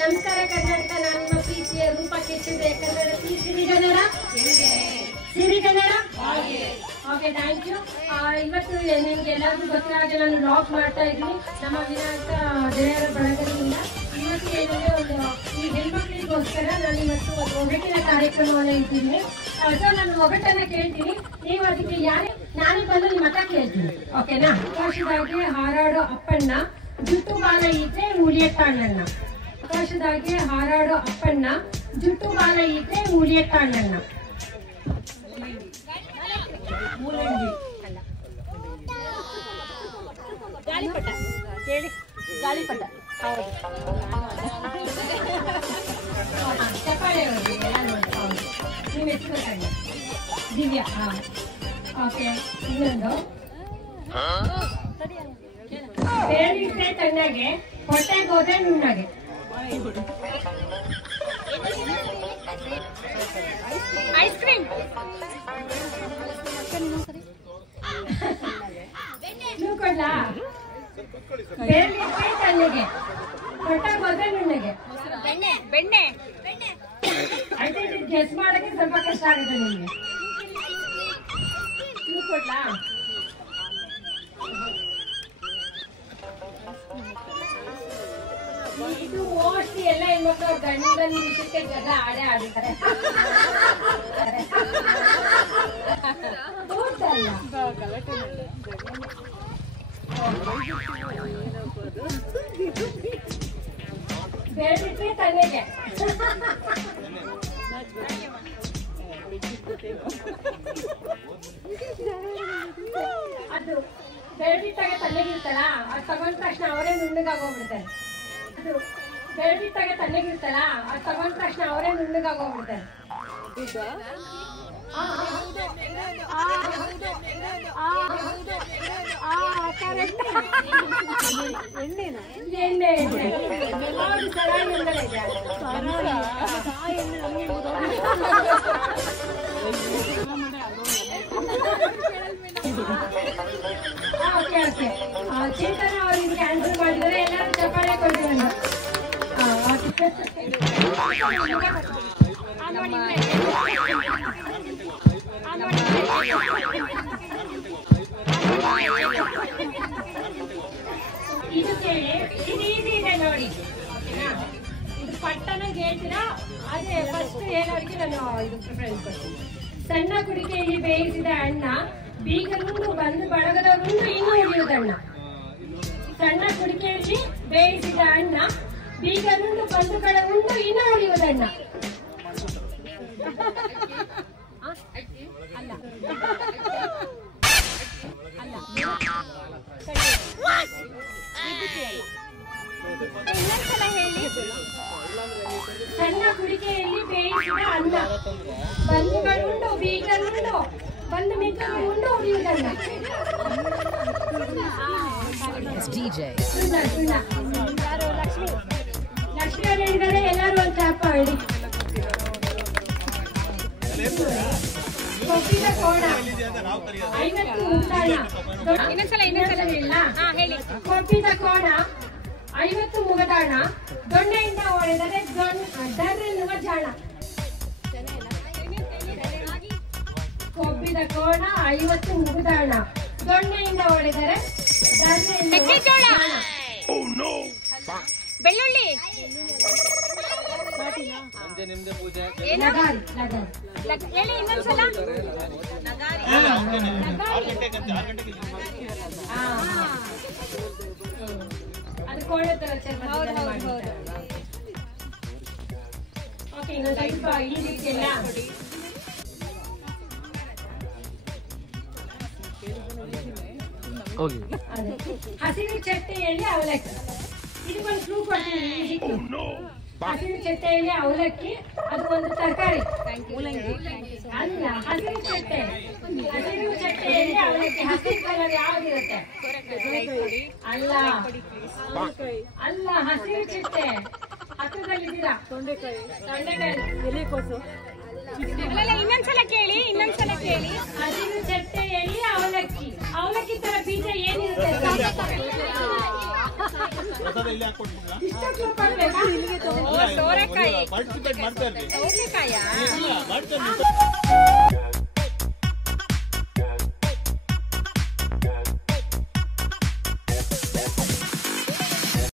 ನಮಸ್ಕಾರ ಕರ್ನಾಟಕ, ನಾನು ನಿಮ್ಮ ಪ್ರೀತಿಯ ರೂಪ ಕೆಚ್ಚಿದೆ. ಕನ್ನಡ ಸಿರಿಗನ್ನಡ ಸಿರಿಗನ್ನಡ. Okay, thank you. ಇವತ್ತು ನಿಮ್ಗೆ ಎಲ್ಲರಿಗೂ ಗೊತ್ತಿರೋ ಹಾಗೆ ನಾನು ವ್ಲಾಗ್ ಮಾಡ್ತಾ ಇದ್ದೀನಿ ನಮ್ಮ ವಿನಾಯಕ ಗೆಳೆಯರ ಬಳಗದಿಂದ. ಇವತ್ತು ಏನಂದ್ರೆ ಒಂದು ಈ ಹೆಣ್ಮಕ್ಳಿಗೋಸ್ಕರ ನಾನು ಇವತ್ತು ಒಂದು ಒಗಟಿನ ಕಾರ್ಯಕ್ರಮವನ್ನು ಇದ್ದೀನಿ. ಸೊ ನಾನು ಒಗಟನ್ನ ಕೇಳ್ತೀನಿ, ನೀವು ಅದಕ್ಕೆ ನಾನೇ ಬಂದು ನಿಮ್ಮ ಹತ್ರ ಕೇಳ್ತೀನಿ, ಓಕೆನಾ? ಆಕಾಶದಾಗೆ ಹಾರಾಡೋ ಅಪ್ಪಣ್ಣ, ಜುಟ್ಟು ಬಾಲ ಇದ್ರೆ ಉಳಿಯತ್ತಾಳಣ್ಣ. ಆಕಾಶದಾಗೆ ಹಾರಾಡೋ ಅಪ್ಪಣ್ಣ, ಜುಟ್ಟು ಬಾಲ ಇದ್ರೆ ಉಳಿಯತ್ತಾಳಣ್ಣ. ಗಾಳಿಪಟ ಕೇಳಿ. ಗಾಳಿಪಟ ಹೌದು. ಚಪ್ಪಾಳೆ ನೀವು ಎತ್ಕೊಳ್ತಾನೆ ದಿವ್ಯಾ. ಓಕೆ, ಇನ್ನೊಂದು ಬೇಡಿದ್ರೆ ತಣ್ಣಗೆ, ಹೊಟ್ಟೆಗೆ ಹೋದ್ರೆ ನುಣ್ಣಗೆ. Ice cream. ನೀವು ಕೊಡ್ಲಾ? ಬೇಡಿದ್ರೆ ತಣ್ಣಗೆ, ಹೊಟ್ಟೆಗೆ ಹೋದ್ರೆ ನುಣ್ಣಗೆ. ಬೆಣ್ಣೆ. ಐತೆ ಗೆಸ್ ಮಾಡಕ್ಕೆ ಸ್ವಲ್ಪ ಕಷ್ಟ ಆಗುತ್ತೆ ನಿಮಗೆ. ನೀವು ಕೊಡ್ಲಾ? ಇದು ಮೋಸ್ಟ್ಲಿ ಎಲ್ಲ ಹೆಣ್ಮಕ್ಳು ಗಂಡನ ವಿಷಯಕ್ಕೆ ಜಗಳ ಆಡಿರ್ತಾರೆ. ಬೇಡಿದ್ರೆ ತಣ್ಣಗೆ, ಅದು ಬೇಡಿಟ್ಟಾಗ ತಣ್ಣಗಿರ್ತಲ್ಲ, ಅದು ತಗೊಂಡ ತಕ್ಷಣ ಅವರೇ ನುಣ್ಣಗಾಗೋಗ್ಬಿಡ್ತಾರೆ. ಅದು ಬೇಡಿಟ್ಟಾಗ ತಣ್ಣಗಿರ್ತಲ್ಲ, ಅದು ತಗೊಂಡ ತಕ್ಷಣ ಅವರೇ ನುಣ್ಣಗಾಗೋಗ್ಬಿಡ್ತಾರೆ. ಎಣ್ಣೆ ಹೌದು, ಸರಾಗಿಂದಲೇ ಇದೆ. ಓಕೆ ಓಕೆ, ಚೇತನ ಅವರು ಇದಕ್ಕೆ ಆನ್ಸರ್ ಮಾಡಿದರೆ ಎಲ್ಲರೂ ಚಪ್ಪಾಳೆ ಕೊಡ್ತೀವಿ. ಇದು ಕೇಳಿ, ಇದು ಈಸಿ ಇದೆ ನೋಡಿ. ಇದು ಪಟ್ಟನಾಗ ಹೇಳ್ತೀರಾ, ಅದೇ ಫಸ್ಟ್ ಹೇಳೋರಿಗೆ ನಾನು ಇದು ಪ್ರಿಫರೆನ್ಸ್ ಕೊಡ್ತೀನಿ. ಸಣ್ಣ ಕುಡಿಕೆಯಲ್ಲಿ ಬೇಯಿಸಿದ ಅಣ್ಣ, ಬೀಗರುಂಡು ಬಂದು ಬಳಗದವರುಂಡು ಇನ್ನೂ ಉಳಿಯುವುದಣ್ಣ. ಸಣ್ಣ ಕುಡಿಕೆಯಲ್ಲಿ ಬೇಯಿಸಿದ ಅಣ್ಣ, ಬೀಗರುಂಡು ಬಂಧುಗಳ ಉಂಡು ಇನ್ನೂ ಉಳಿಯುವುದಣ್ಣ. ಅಲ್ಲ ಸಣ್ಣ ಕುಡಿಕೆಯಲ್ಲಿ ಬೇಯಿಸಿದ ಅನ್ನ, ಬಂಧುಗಳುಂಡು ಬೀಗರುಂಡು ಬಂದು ಮಿತ್ರರು ಉಂಡು ಉಳಿಯುವುದಣ್ಣ. ಲಕ್ಷ್ಮಿ ಅವರು ಹೇಳಿದರೆ ಎಲ್ಲರೂ ಒಂದು ಚಾಪ ಹೇಳಿ. ಕೊಪ್ಪಿದ ಕೋಣ 50 ಮುಗ್ದಾಣ. ಕೊಪ್ಪಿದ ಕೋಣ 50 ಮುಗದಾಣ, ದೊಣ್ಣೆಯಿಂದ ಹೊಡೆದರೆ ಡರ್ರೆನ್ನುವ ಜಾಣ. ಕೊಬ್ಬಿದ ಕೋಣ 50 ಮುಗದಾಣ, ದೊಣ್ಣೆಯಿಂದ ಹೊಡೆದರೆ ಡರ್ರೆನ್ನುವ ಜಾಣ. ಬೆಳ್ಳುಳ್ಳಿ. ಹೇಳಿ ಇನ್ನೊಂದ್ಸಲ. ಅದು ಕೋಣೆ ತರ ಚೆನ್ನಾಗಿ. ಓಕೆ, ಇನ್ನೊಂದು ಸ್ವಲ್ಪ ಈಜಿಕ್ಕೆಲ್ಲ ಹಸಿರು ಚಟ್ಟೆಯಲ್ಲಿ ಅವಲಕ್ಕಿ. ಇದಕ್ಕೊಂದು ಕ್ಲೂ ಕೊಡ್ತೀನಿ. ಹಸಿರು ಚಟ್ಟೆಯಲ್ಲಿ ಅವಲಕ್ಕಿ, ಅದು ಒಂದು ತರಕಾರಿ ಅಲ್ಲ. ಹಸಿರು ಚಟ್ಟೆಯಲ್ಲಿ ಅವಲಕ್ಕಿ. ಹಸಿರು ಕಲರ್ ಯಾವ್ದಿರುತ್ತೆ? ಅಲ್ಲ ಅಲ್ಲ, ಹಸಿರು ಚಟ್ಟೆ ಹತ್ತಿರದಲ್ಲಿದ್ದೀರಾ. ತೊಂಡೆಕಾಯಿ, ಎಲೆಕೋಸು. ಇನ್ನೊಂದ್ಸಲ ಕೇಳಿ. ಹಸಿರು ಚಟ್ಟೆಯಲ್ಲಿ ಅವಲಕ್ಕಿ. ಅವಲಕ್ಕಿ ತರ ಬೀಜ ಏನಿರುತ್ತೆ? ಪಾರ್ಟಿಸಿಪೇಟ್ ಮಾಡ್ತಾ ಇರ್ಲಿ.